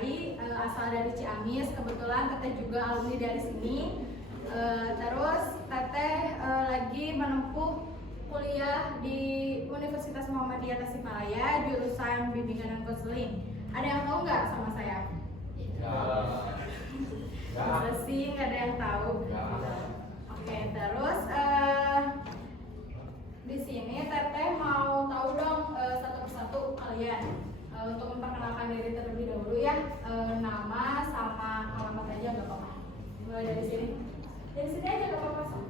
Sari, asal dari Ciamis. Kebetulan Teteh juga alumni dari sini. Terus Teteh lagi menempuh kuliah di Universitas Muhammadiyah Tasikmalaya, jurusan bimbingan dan konseling. Ada yang tahu nggak sama saya? Masa sih nggak ada yang tahu? Oke, terus di sini Teteh mau tahu dong satu persatu kalian untuk memperkenalkan diri terlebih dahulu ya, nama sama alamat aja nggak apa-apa. Mulai dari sini. Dari sini aja nggak apa-apa.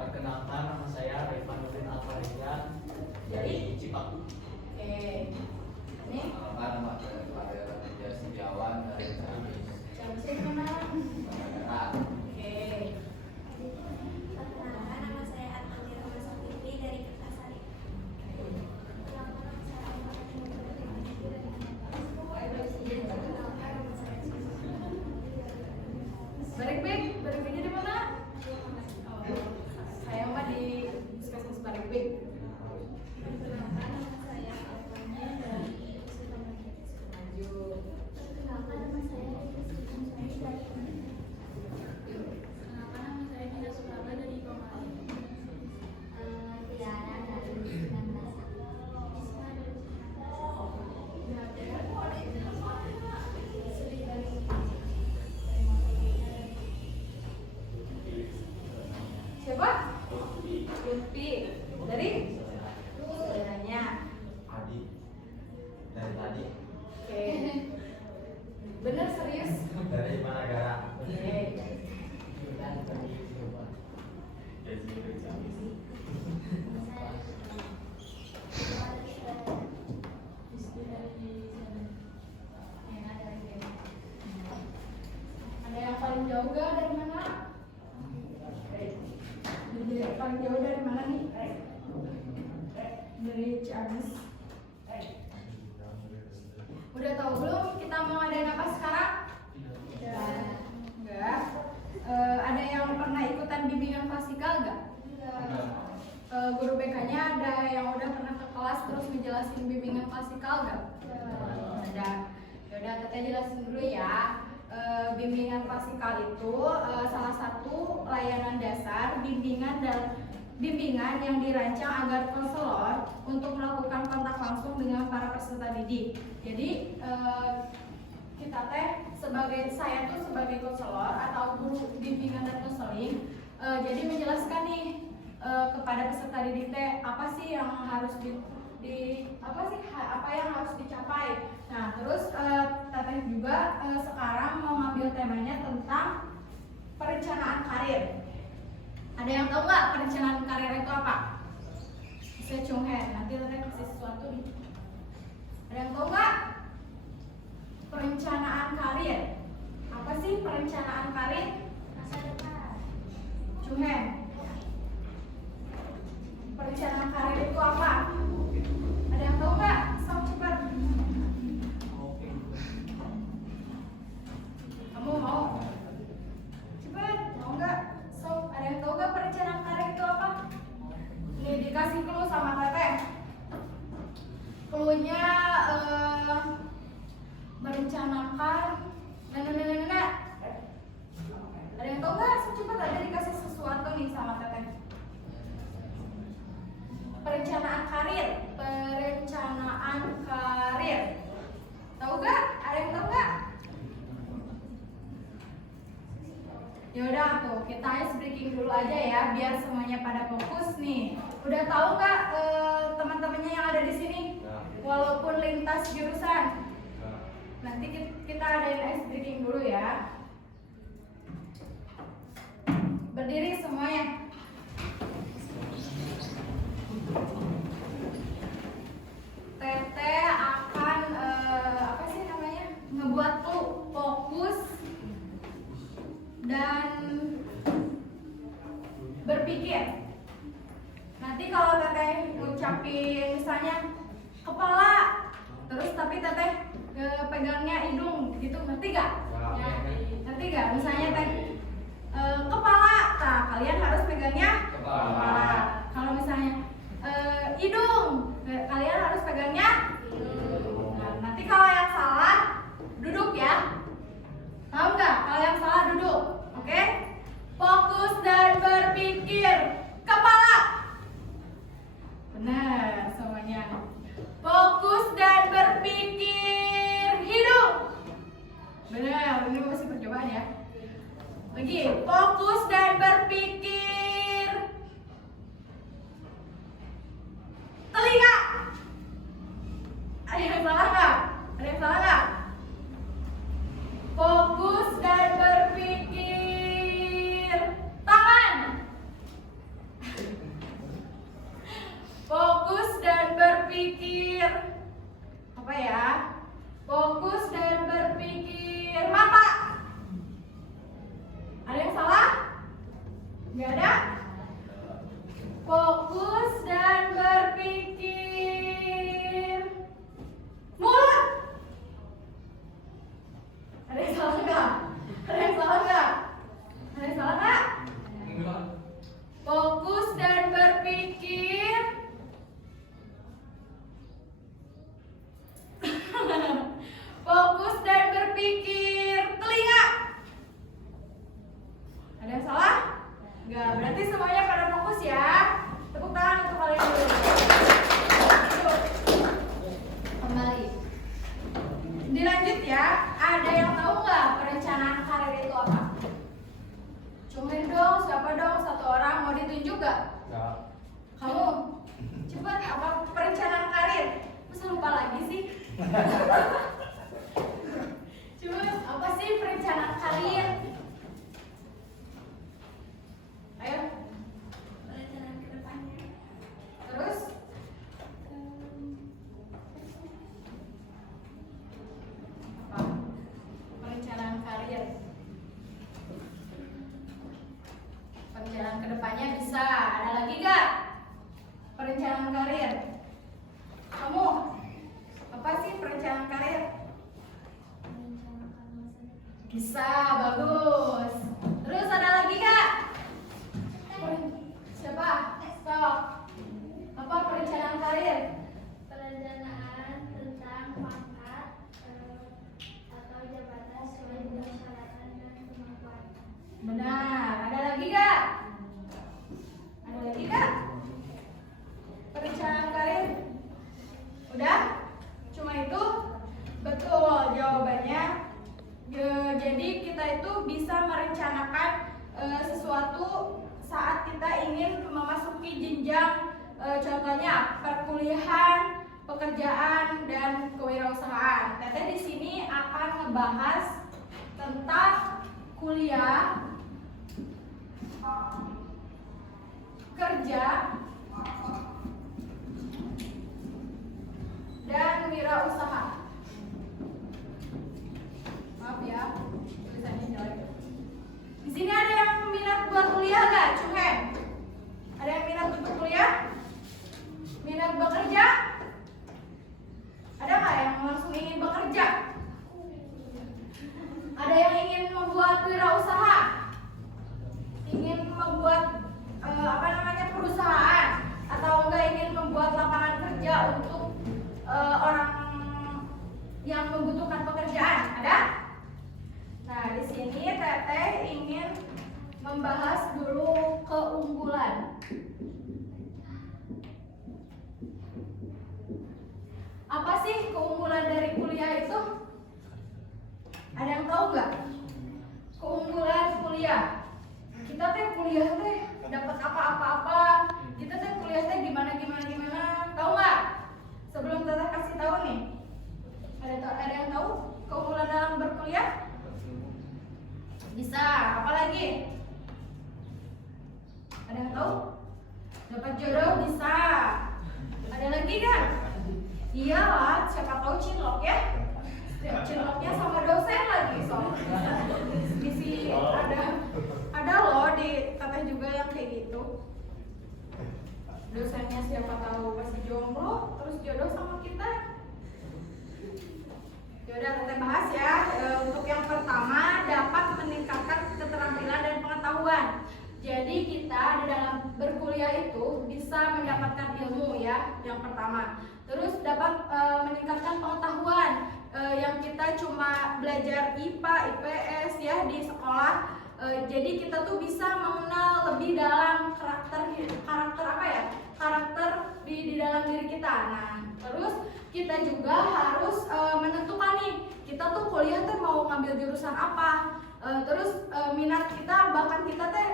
Perkenalkan, nama saya Rifan Nurdin Alfarija dari Cipaku. Oke. Ini Nama saya Raja Setiawan dari Ciamis. Ciamis mana? Oke. Perkenalkan, nama saya Armandi Ramaswati dari Kertasari. Barikbik di mana? Oh, saya mah di spesialis Barikbik. Perkenalkan, nama saya Alfanya dari Sukamaju. Perkenalkan, nama saya Rizky dari Perkenalkan, nama saya Dina Sukarla dari Pemalang. Tiara dari 19. Siapa? Lutfi. Dari saudaranya. Adi dari tadi Oke. Bener serius? dari Managara. Oke. Ada yang paling jauh gak dari mana? Dari paling jauh dari mana nih? Dari Ciamis. Udah tahu belum kita mau ngadain apa sekarang? Enggak. Ada yang pernah ikutan bimbingan klasikal enggak? Guru BK-nya ada yang udah pernah ke kelas terus ngejelasin bimbingan klasikal enggak? Ada. Yaudah, Teteh jelasin dulu ya. Bimbingan klasikal itu salah satu layanan dasar bimbingan yang dirancang agar konselor untuk melakukan kontak langsung dengan para peserta didik. Jadi saya tuh sebagai konselor atau guru bimbingan dan konseling, jadi menjelaskan nih kepada peserta didik teh apa sih yang harus apa yang harus dicapai. Nah, terus Teteh juga sekarang mau ngambil temanya tentang perencanaan karir. Ada yang tahu nggak perencanaan karir itu apa? Bisa cunghen, nanti Teteh kasih sesuatu nih. Ada yang tahu nggak? Perencanaan karir. Apa sih perencanaan karir? Masa depan. Cunghen. Perencanaan karir itu apa? Ada yang tahu nggak? Sok cepat. Kamu mau? Cepat, mau nggak? Sok, ada yang tahu nggak perencanaan karir itu apa? Nih dikasih clue sama Teteh. Clue-nya merencanakan. Nah. Ada yang tahu nggak? Sok cepat, ada dikasih sesuatu nih sama Teteh. Perencanaan karir. Tahu gak? Ada yang tahu gak? Yaudah tuh, kita ice breaking dulu aja ya, biar semuanya pada fokus nih. Udah tahu gak teman-temannya yang ada di sini? Walaupun lintas jurusan. Nanti kita adain ice breaking dulu ya. Berdiri semuanya. Teteh akan ngebuat tuh fokus dan berpikir. Nanti kalau Teteh ngucapin misalnya kepala, terus tapi Teteh pegangnya hidung gitu, ngerti gak? Ngerti gak? Misalnya Teh kepala, nah kalian harus pegang Cus, apa sih perencanaan karir? Ayo, Perencanaan ke depannya. terus apa? Perencanaan karir. Perencanaan kedepannya bisa. Ada lagi gak? Perencanaan karir. Kamu apa sih perencanaan karir? Merencanakan masa depan. Bisa, bagus. Terus ada lagi gak? Siapa? Stop. Apa perencanaan karir? Perencanaan tentang pangkat atau jabatan sesuai dengan persyaratan dan kemampuan. Benar. Ada lagi gak? Ada lagi gak? Perencanaan karir? Udah? Cuma itu? Betul jawabannya. Jadi kita itu bisa merencanakan sesuatu saat kita ingin memasuki jenjang contohnya perkuliahan, pekerjaan, dan kewirausahaan. Teteh di sini akan ngebahas tentang kuliah, kerja, dan wirausaha. Maaf ya, tulisannya jelek. Di sini ada yang minat buat kuliah nggak, Cuhen? Ada yang minat untuk kuliah? Minat bekerja? Ada nggak yang langsung ingin bekerja? Ada yang ingin membuat wirausaha? Ingin membuat perusahaan? Atau enggak ingin membuat lapangan kerja untuk orang yang membutuhkan pekerjaan? Ada? Nah, di sini Teteh ingin membahas dulu keunggulan. Apa sih keunggulan dari kuliah itu? Ada yang tahu nggak? Keunggulan kuliah. Kita teh kuliah teh dapat apa-apa. Kita teh kuliah teh gimana. Tahu nggak? Sebelum Teteh kasih tahu nih, ada yang tahu keunggulan dalam berkuliah? Bisa. Apa lagi? Ada yang tahu? Dapat jodoh bisa. Ada lagi kan? Iyalah, siapa tahu cinlok ya? Cinloknya sama dosen lagi soal. Misi ada loh di Teteh juga yang kayak gitu. Dosennya siapa tahu masih jomblo, terus jodoh sama kita. Yaudah Teteh bahas ya. Untuk yang pertama, dapat meningkatkan keterampilan dan pengetahuan. Jadi kita di dalam berkuliah itu bisa mendapatkan ilmu ya, yang pertama. Terus dapat meningkatkan pengetahuan yang kita cuma belajar IPA, IPS ya di sekolah. Jadi kita tuh bisa mengenal lebih dalam karakter apa ya? Karakter di dalam diri kita. Nah, terus kita juga harus menentukan nih, kita tuh kuliah tuh mau ngambil jurusan apa. Terus minat kita, bahkan kita teh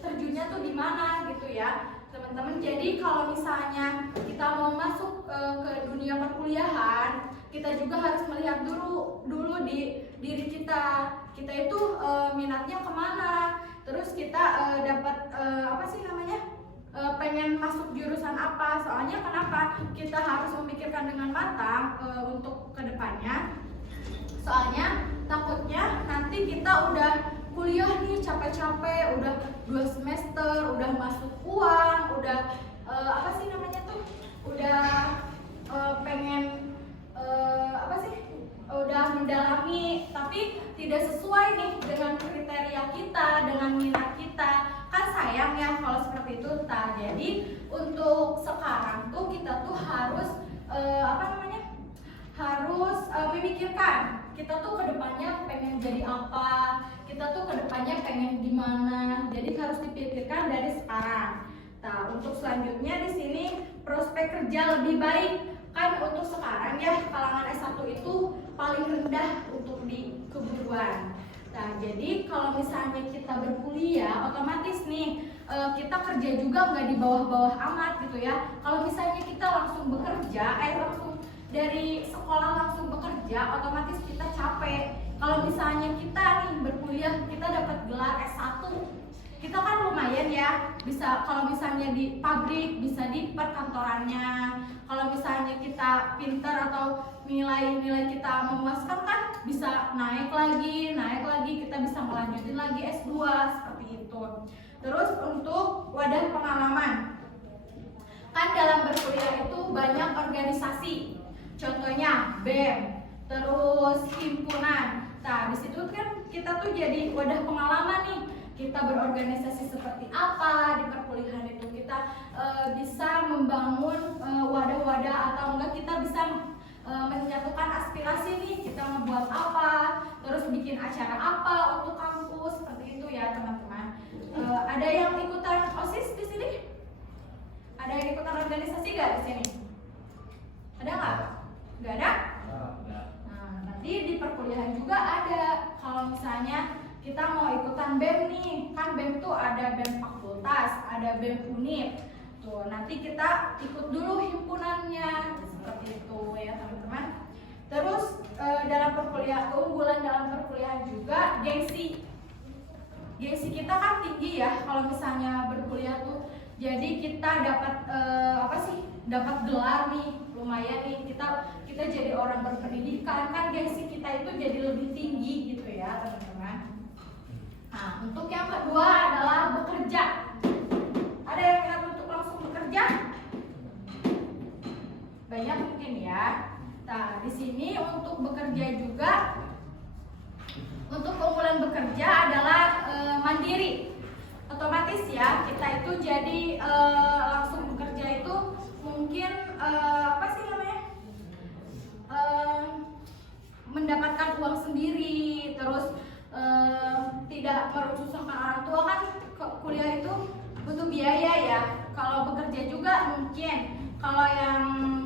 terjunnya tuh di mana gitu ya teman-teman. Jadi kalau misalnya kita mau masuk ke dunia perkuliahan, kita juga harus melihat dulu di diri kita itu minatnya kemana. Terus kita dapat pengen masuk jurusan apa. Soalnya kenapa kita harus memikirkan dengan matang untuk kedepannya. Soalnya takutnya nanti kita udah kuliah nih capek-capek, udah 2 semester, udah masuk uang, udah udah pengen udah mendalami, tapi tidak sesuai nih dengan kriteria kita, dengan minat kita. Kan sayang ya kalau seperti itu. Nah, jadi untuk sekarang tuh kita tuh harus harus memikirkan kita tuh kedepannya pengen jadi apa, kita tuh kedepannya pengen gimana. Jadi harus dipikirkan dari sekarang. Nah, untuk selanjutnya di sini prospek kerja lebih baik. Kan untuk sekarang ya kalangan S1 itu paling rendah untuk di keguruan. Nah, jadi kalau misalnya kita berkuliah, otomatis nih kita kerja juga nggak di bawah-bawah amat gitu ya. Kalau misalnya kita langsung bekerja, langsung dari sekolah langsung bekerja, otomatis kita capek. Kalau misalnya kita nih berkuliah, kita dapat gelar S1, kita kan lumayan ya, bisa kalau misalnya di pabrik, bisa di perkantorannya. Kalau misalnya kita pintar atau nilai-nilai kita memuaskan kan bisa naik lagi, kita bisa melanjutin lagi S2 seperti itu. Terus untuk wadah pengalaman, kan dalam berkuliah itu banyak organisasi, contohnya BEM, terus himpunan. Nah di situ kan kita tuh jadi wadah pengalaman nih. Kita berorganisasi seperti apa di perkuliahan itu, kita bisa membangun wadah-wadah atau enggak kita bisa menyatukan aspirasi nih, kita ngebuat apa, terus bikin acara apa untuk kampus seperti itu ya teman-teman. Ada yang ikutan OSIS di sini? Ada yang ikutan organisasi nggak di sini? Ada nggak? Nggak ada? Nah nanti di perkuliahan juga ada. Kalau misalnya kita mau ikutan BEM nih, kan BEM tuh ada BEM fakultas, ada BEM univ. Tuh, nanti kita ikut dulu himpunannya, seperti itu ya teman-teman. Terus dalam perkuliahan, keunggulan dalam perkuliahan juga gengsi. Gengsi kita kan tinggi ya kalau misalnya berkuliah tuh. Jadi kita dapat dapat gelar nih, lumayan nih. Kita jadi orang berpendidikan, kan gengsi kita itu jadi lebih tinggi gitu ya teman-teman. Nah, untuk yang kedua adalah bekerja. Ada yang minat untuk langsung bekerja? Banyak mungkin ya. Nah, di sini untuk bekerja juga, untuk keunggulan bekerja adalah mandiri. Otomatis ya, kita itu jadi langsung bekerja itu mungkin mendapatkan uang sendiri, terus tidak merusakkan orang tua. Kan kuliah itu butuh biaya ya. Kalau bekerja juga mungkin, kalau yang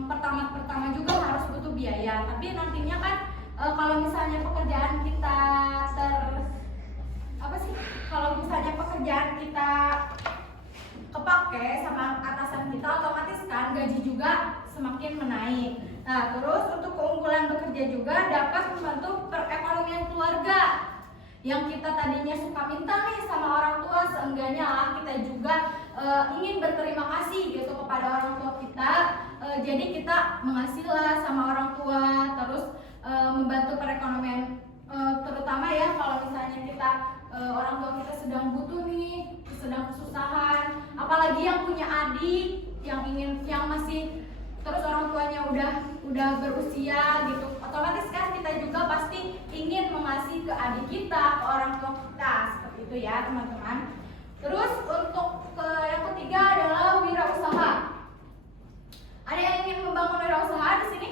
pertama juga harus butuh biaya. Tapi nantinya kan kalau misalnya pekerjaan kita kalau misalnya pekerjaan kita kepake sama atasan kita, otomatis kan gaji juga semakin menaik. Nah, terus untuk keunggulan bekerja juga dapat membantu perekonomian keluarga. Yang kita tadinya suka minta nih sama orang tua, seenggaknya lah kita juga ingin berterima kasih gitu kepada orang tua kita. Jadi kita mengasih lah sama orang tua, terus membantu perekonomian, terutama ya kalau misalnya kita orang tua kita sedang butuh nih, sedang kesusahan, apalagi yang punya adik yang masih, terus orang tuanya udah berusia gitu, otomatis kan kita juga pasti ingin mengasih ke adik kita, ke orang tua kita, seperti itu ya teman-teman. Terus untuk yang ketiga adalah wirausaha. Ada yang ingin membangun wirausaha di sini?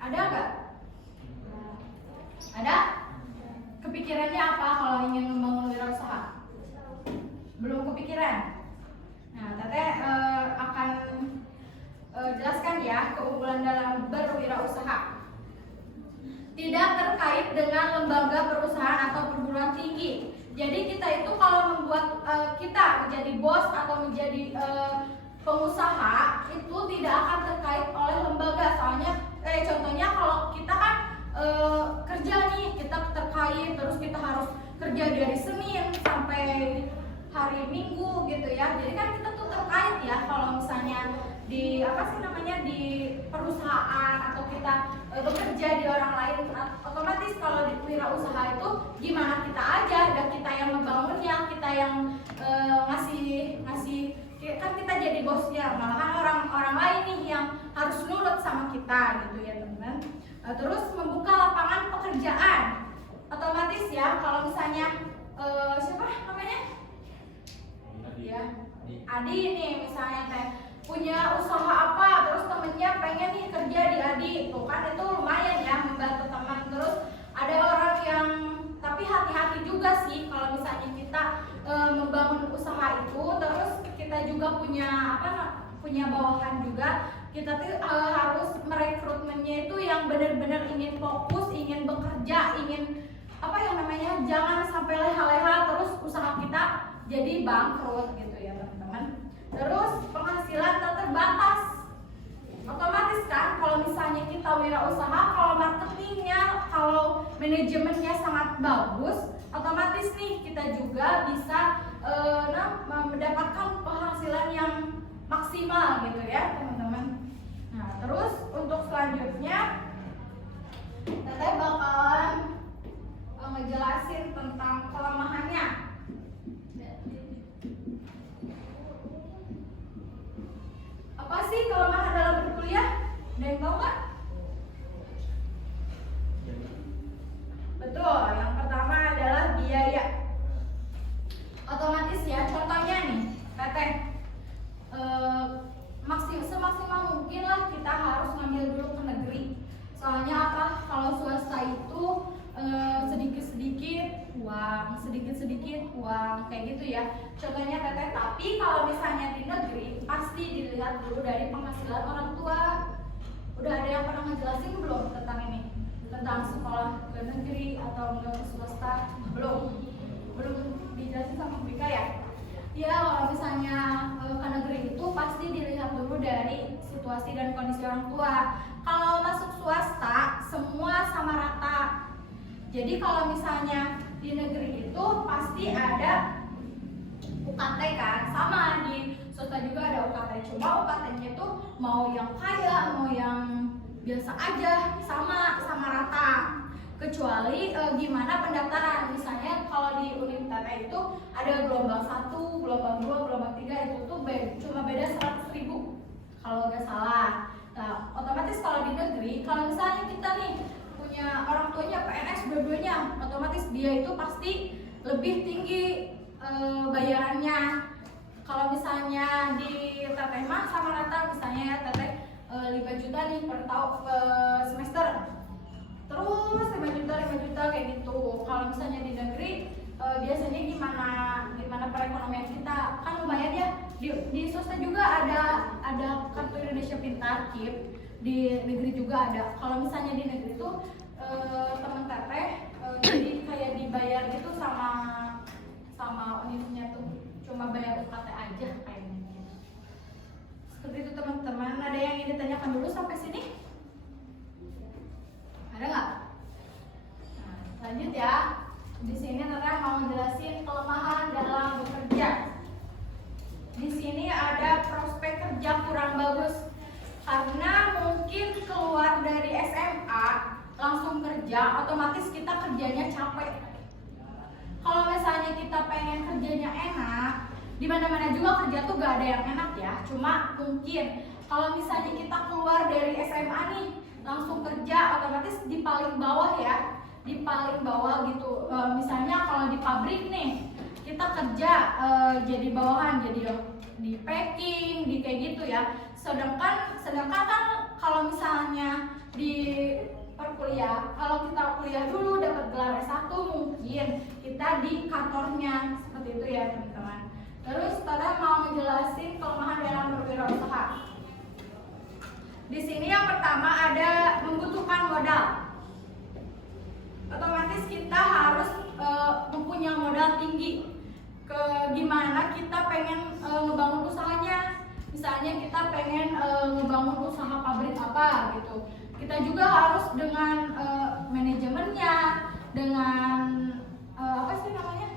Ada nggak? Ada? Kepikirannya apa kalau ingin membangun wirausaha? Belum kepikiran? Nah, Teteh akan jelaskan ya keunggulan dalam berwirausaha. Tidak terkait dengan lembaga perusahaan atau perguruan tinggi. Jadi kita itu kalau membuat kita menjadi bos atau menjadi pengusaha itu tidak akan terkait oleh lembaga. Soalnya contohnya kalau kita kan kerja nih, kita terkait, terus kita harus kerja dari Senin sampai hari Minggu gitu ya. Jadi kan kita tuh terkait ya kalau misalnya di di perusahaan atau kita bekerja di orang lain, otomatis kalau di wirausaha itu gimana kita aja, dan kita yang membangunnya, kita yang ngasih kan kita jadi bosnya, malahan orang lain nih yang harus nurut sama kita gitu ya teman-teman. Terus membuka lapangan pekerjaan, otomatis ya kalau misalnya siapa namanya ya Adi nih misalnya kayak punya usaha apa, terus temennya pengen nih kerja di Adi, itu kan itu lumayan ya membantu teman. Terus ada orang yang, tapi hati-hati juga sih kalau misalnya kita membangun usaha itu, terus kita juga punya bawahan juga, kita tuh harus merekrutmennya itu yang benar-benar ingin fokus, ingin bekerja, ingin jangan sampai leha-leha terus usaha kita jadi bangkrut gitu ya teman-teman. Terus penghasilan tak terbatas, wirausaha kalau marketingnya, kalau manajemennya sangat bagus, otomatis nih kita juga bisa mendapatkan penghasilan yang maksimal gitu ya teman-teman. Nah terus untuk selanjutnya Teteh bakalan ngejelasin tentang kelemahannya. Apa sih kelemahan dalam berkuliah? Ada yang tahu nggak? Betul, yang pertama adalah biaya. Otomatis ya, contohnya nih, Teteh semaksimal mungkin lah kita harus ngambil dulu ke negeri. Soalnya apa? Kalau swasta itu sedikit-sedikit uang kayak gitu ya. Contohnya Teteh, tapi kalau misalnya di negeri pasti dilihat dulu dari penghasilan orang tua. Udah ada yang pernah ngejelasin belum tentang ini? Tentang sekolah ke negeri atau ke swasta? Belum dijelasin sama Bika ya? Ya kalau misalnya ke negeri itu pasti dilihat dulu dari situasi dan kondisi orang tua. Kalau masuk swasta semua sama rata. Jadi kalau misalnya di negeri itu pasti ada UKT kan, sama di swasta juga ada UKT. Cuma UKT-nya itu mau yang kaya, mau yang biasa aja, sama rata. Kecuali gimana pendaftaran. Misalnya kalau di Universitas itu ada gelombang 1, gelombang 2, gelombang 3 itu tuh cuma beda 100.000 kalau nggak salah. Nah, otomatis kalau di negeri, kalau misalnya kita nih punya orang tuanya PNS dua-duanya, otomatis dia itu pasti lebih tinggi bayarannya. Kalau misalnya di Teteh mah sama rata, misalnya ya Teteh 5 juta nih per semester. Terus 5 juta kayak gitu. Kalau misalnya di negeri biasanya gimana perekonomian kita, kan lumayan ya. Di swasta juga ada kartu Indonesia Pintar KIP, di negeri juga ada. Kalau misalnya di negeri itu teman Teteh jadi kayak dibayar gitu sama unitnya tuh, cuma bayar UKT aja kayaknya. Seperti itu teman-teman. Ada yang ingin ditanyakan dulu sampai sini? Ada nggak? Nah, lanjut ya. Di sini Teteh mau jelasin kelemahan dalam bekerja. Di sini ada prospek kerja kurang bagus karena mungkin keluar dari SMA langsung kerja, otomatis kita kerjanya capek. Kalau misalnya kita pengen kerjanya enak, di mana-mana juga kerja tuh gak ada yang enak ya. Cuma mungkin kalau misalnya kita keluar dari SMA nih langsung kerja, otomatis di paling bawah ya, di paling bawah gitu. Misalnya kalau di pabrik nih kita kerja jadi bawahan, jadi di packing, di kayak gitu ya. Sedangkan kan kalau misalnya di perkuliah, kalau kita kuliah dulu dapat gelar S1 mungkin kita di kantornya, seperti itu ya teman-teman. Terus Teteh mau ngejelasin kelemahan dalam berwirausaha. Di sini yang pertama ada membutuhkan modal. Otomatis kita harus mempunyai modal tinggi. Gimana kita pengen ngebangun usahanya. Misalnya kita pengen ngebangun usaha pabrik apa gitu. Kita juga harus dengan manajemennya, dengan apa sih namanya?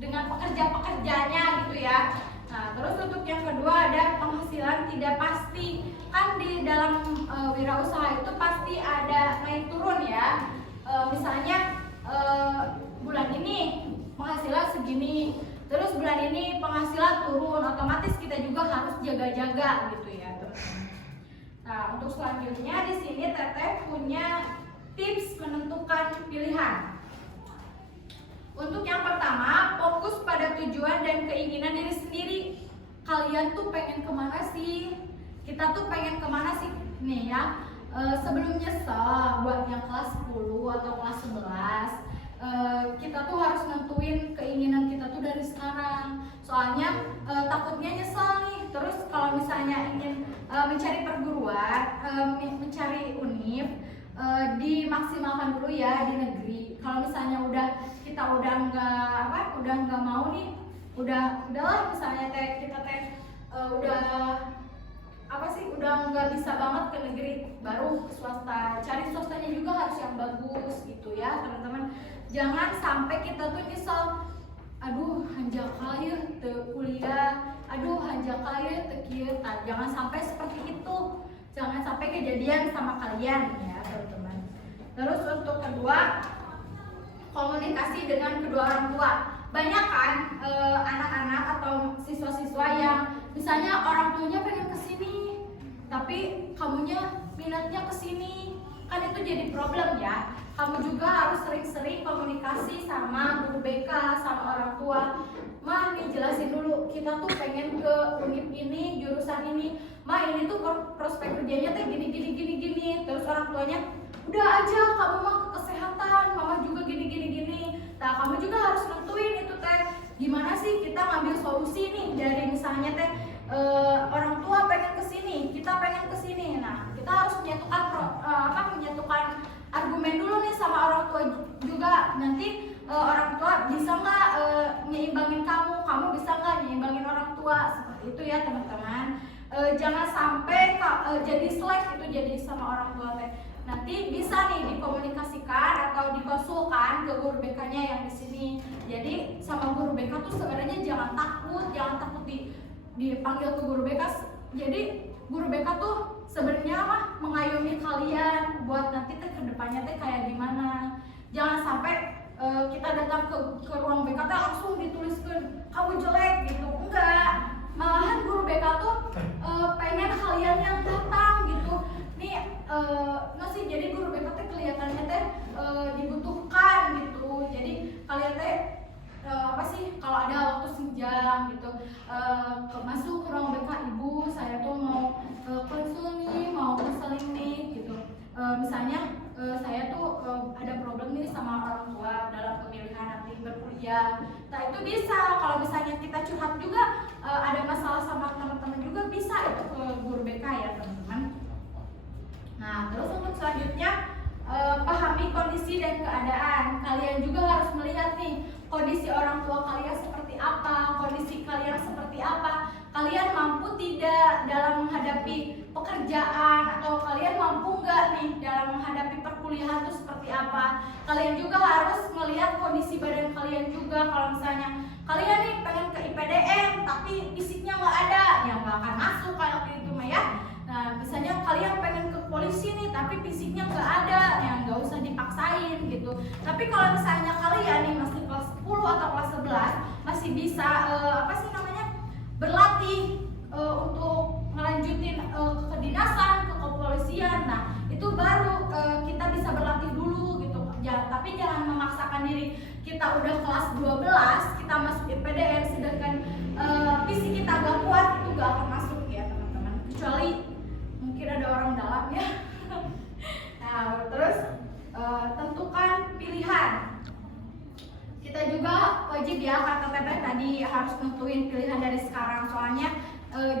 Dengan pekerja-pekerjanya gitu ya. Nah, terus untuk yang kedua ada penghasilan tidak pasti. Kan di dalam wirausaha itu pasti ada naik turun ya. Misalnya bulan ini penghasilan segini, terus bulan ini penghasilan turun, otomatis kita juga harus jaga-jaga gitu ya teman-teman. Nah, untuk selanjutnya di sini Teteh punya tips menentukan pilihan. Untuk yang pertama, fokus pada tujuan dan keinginan diri sendiri. Kalian tuh pengen kemana sih? Kita tuh pengen kemana sih? Nih ya, sebelum nyesel buat yang kelas 10 atau kelas 11, kita tuh harus nentuin keinginan kita tuh dari sekarang. Soalnya takutnya nyesel nih. Terus kalau misalnya ingin mencari perguruan, mencari univ, dimaksimalkan dulu ya di negeri. Kalau misalnya kita udah nggak mau nih, udahlah misalnya kita udah udah nggak bisa banget ke negeri, baru ke swasta. Cari swastanya juga harus yang bagus gitu ya teman-teman. Jangan sampai kita tuh nyesel, aduh hanjaka ya teu kuliah, aduh hanjaka ya teu kieu. Jangan sampai seperti itu, jangan sampai kejadian sama kalian ya teman-teman. Terus untuk kedua, komunikasi dengan kedua orang tua. Banyak kan anak-anak atau siswa-siswa yang misalnya orang tuanya pengen kesini, tapi kamunya minatnya kesini, kan itu jadi problem ya. Kamu juga harus sering-sering komunikasi sama guru BK, sama orang tua. Mah nih jelasin dulu, kita tuh pengen ke unit ini, jurusan ini. Mah ini tuh prospek kerjanya teh gini. Terus orang tuanya, udah aja kamu mah ke kesehatan, mama juga gini. Nah kamu juga harus nentuin itu teh gimana sih kita ngambil solusi nih dari misalnya teh orang tua pengen kesini, kita pengen kesini. Nah kita harus menyatukan argumen dulu nih sama orang tua juga. Nanti orang tua bisa nggak nyimbangin kamu bisa nggak nyimbangin orang tua, seperti itu ya teman-teman. Jangan sampai jadi slack itu jadi sama orang tua teh. Nanti bisa nih dikomunikasikan atau dikonsulkan ke guru BK-nya yang di sini. Jadi sama guru BK tuh sebenarnya jangan takut dipanggil ke guru BK. Jadi guru BK tuh sebenarnya mah mengayomi kalian buat nanti teh kedepannya teh kayak gimana. Jangan sampai kita datang ke ruang BK teh langsung dituliskan kamu jelek gitu. Enggak. Malahan guru BK tuh pengen kalian yang datang gitu. Nih sih jadi guru BK teh kelihatannya teh dibutuhkan gitu. Jadi kalian teh kalau ada waktu senjang gitu masuk ke ruang BK, ibu saya tuh mau konsul nih, mau konseling nih gitu. Misalnya saya tuh ada problem nih sama orang tua dalam pemilihan nanti berkuliah. Nah itu bisa, kalau misalnya kita curhat juga ada masalah sama teman-teman juga bisa itu ke guru BK ya teman-teman. Nah terus untuk selanjutnya pahami kondisi dan keadaan. Kalian juga harus melihat nih kondisi orang tua kalian seperti apa, kondisi kalian seperti apa. Kalian mampu tidak dalam menghadapi pekerjaan, atau kalian mampu nggak nih dalam menghadapi perkuliahan itu seperti apa. Kalian juga harus melihat kondisi badan kalian juga. Kalau misalnya kalian nih pengen ke IPDN tapi fisiknya nggak ada, ya nggak akan masuk kayak gitu mah ya. Nah misalnya kalian pengen ke polisi nih tapi fisiknya nggak ada, ya nggak usah dipaksain gitu. Tapi kalau misalnya kalian nih masih kelas 10 atau kelas 11 masih bisa berlatih untuk melanjutin ke kedinasan, ke kepolisian. Nah itu baru kita bisa berlatih dulu gitu ya. Tapi jangan memaksakan diri. Kita udah kelas 12 kita masuk IPDN sedangkan fisik kita gak kuat, itu gak akan masuk ya teman-teman, kecuali mungkin ada orang dalam ya. Nah terus tentukan pilihan. Kita juga wajib ya, kata Teteh tadi harus tentuin pilihan dari sekarang. Soalnya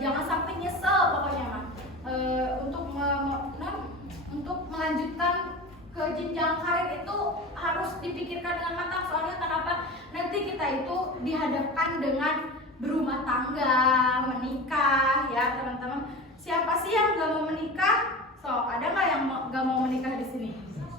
jangan sampai nyesel pokoknya mah. Untuk melanjutkan ke jenjang karir itu harus dipikirkan dengan matang. Soalnya kenapa? Nanti kita itu dihadapkan dengan berumah tangga, menikah ya teman-teman. Siapa sih yang gak mau menikah? So, ada nggak yang gak mau menikah di sini?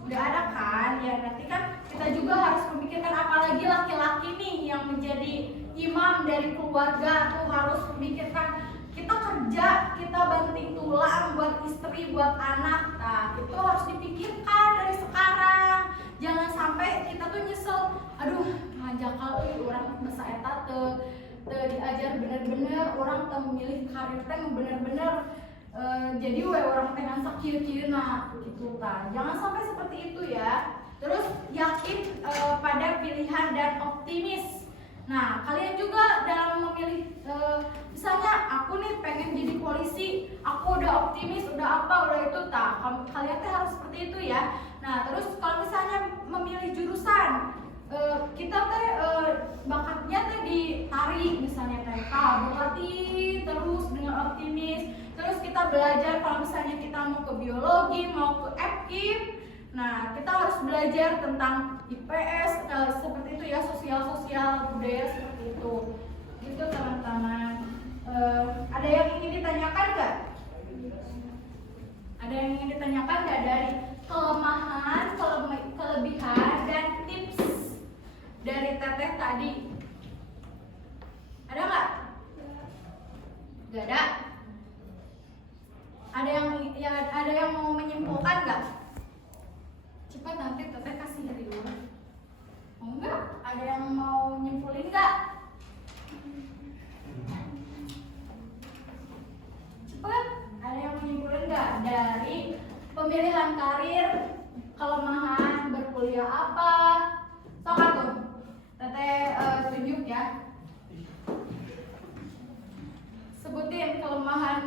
Udah ada kan? Ya nanti kan kita juga harus memikirkan, apalagi laki-laki nih yang menjadi imam dari keluarga tuh harus memikirkan kita kerja, kita banting tulang buat istri, buat anak. Nah itu harus dipikirkan dari sekarang. Jangan sampai kita tuh nyesel, aduh manjakal orang masa eta diajar bener-bener, orang teu memilih karir teh bener-bener jadi orang teh ngansak kieu-kieu nah gitu kan. Jangan sampai seperti itu ya. Terus yakin pada pilihan dan optimis. Nah kalian juga dalam memilih misalnya aku nih pengen jadi polisi, aku udah optimis, udah apa, udah itu kalian teh harus seperti itu ya. Nah terus kalau misalnya memilih jurusan, kita teh bakatnya teh ditarik misalnya teh berlatih terus dengan optimis. Terus kita belajar kalau misalnya kita mau ke biologi, mau ke FKIP. Nah kita harus belajar tentang IPS seperti itu ya, sosial budaya seperti itu. Gitu teman-teman. Ada yang ingin ditanyakan nggak? Gak ada. Ada yang mau menyimpulkan nggak? Cepat nanti teteh kasih dari luar. Mau nggak? Ada yang mau nyimpulin nggak? Cepat. Ada yang mau nyimpulin nggak dari pemilihan karir, kelemahan berkuliah apa? Sok tuh. Teteh tunjuk ya. Sebutin kelemahan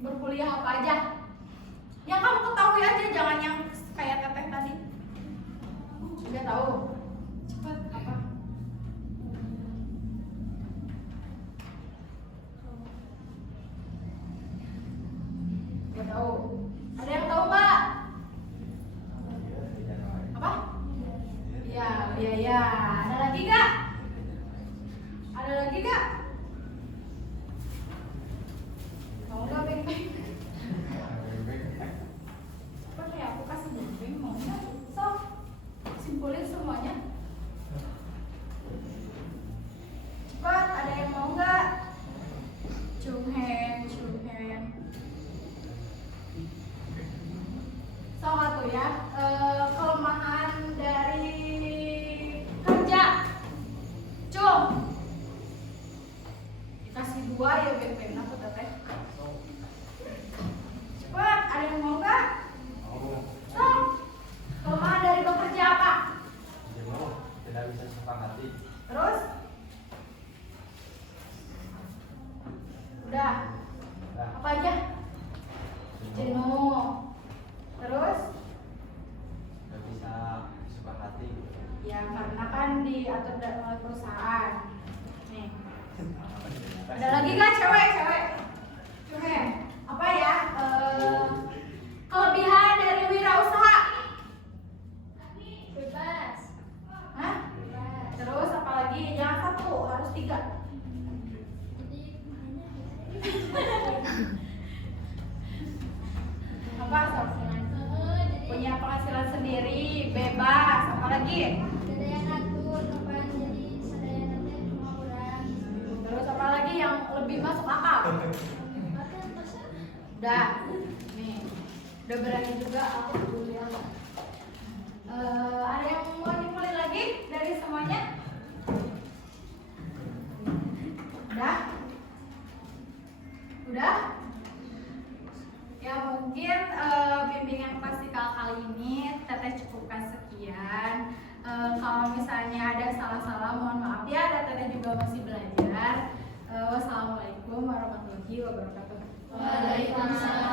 berkuliah apa aja. Yang kamu ketahui aja, jangan yang kayak teteh tadi. Udah tahu. Cepet apa? Udah tahu. Ada yang tahu nggak? Apa? Ya, biaya. Ada lagi nggak? Ada lagi nggak? Mau nggak baik-baik? Oke, aku kasih baik-baik. Mau nggak? Sok, simpulin semuanya. Cepat, ada yang mau nggak? Cuhen. Sok satu ya. Kelemahan dari kerja. Cung. Dikasih 2 ya baik-baik. Aku teteh. Cepat, ada yang mau nggak? Sok. Kelemahan dari bekerja apa? Tidak bisa sepakati. Terus? Udah. Apa aja? Jenuh. Terus? Tidak bisa sepakati. Ya karena kan diatur oleh perusahaan. Nih. Ada lagi nggak cewek? Cewek. Apa ya? Kelebihan dari wirausaha. Bebas. Hah? Terus apa lagi? Jangan 1, harus 3. Jadi makanya Apa sob? Punya penghasilan sendiri, bebas. Apa lagi? ada yang ngatur kapan jadi sadaya nanti cuma orang. Terus apa lagi yang lebih masuk akal? Udah. Nih. Udah berani juga aku peduli apa. Ada yang mau nyimpulin lagi dari semuanya? Udah? Ya mungkin bimbingan klasikal kali ini teteh cukupkan sekian. Kalau misalnya ada salah-salah mohon maaf ya, dan teteh juga masih belajar. Wassalamualaikum warahmatullahi wabarakatuh. Waalaikumsalam.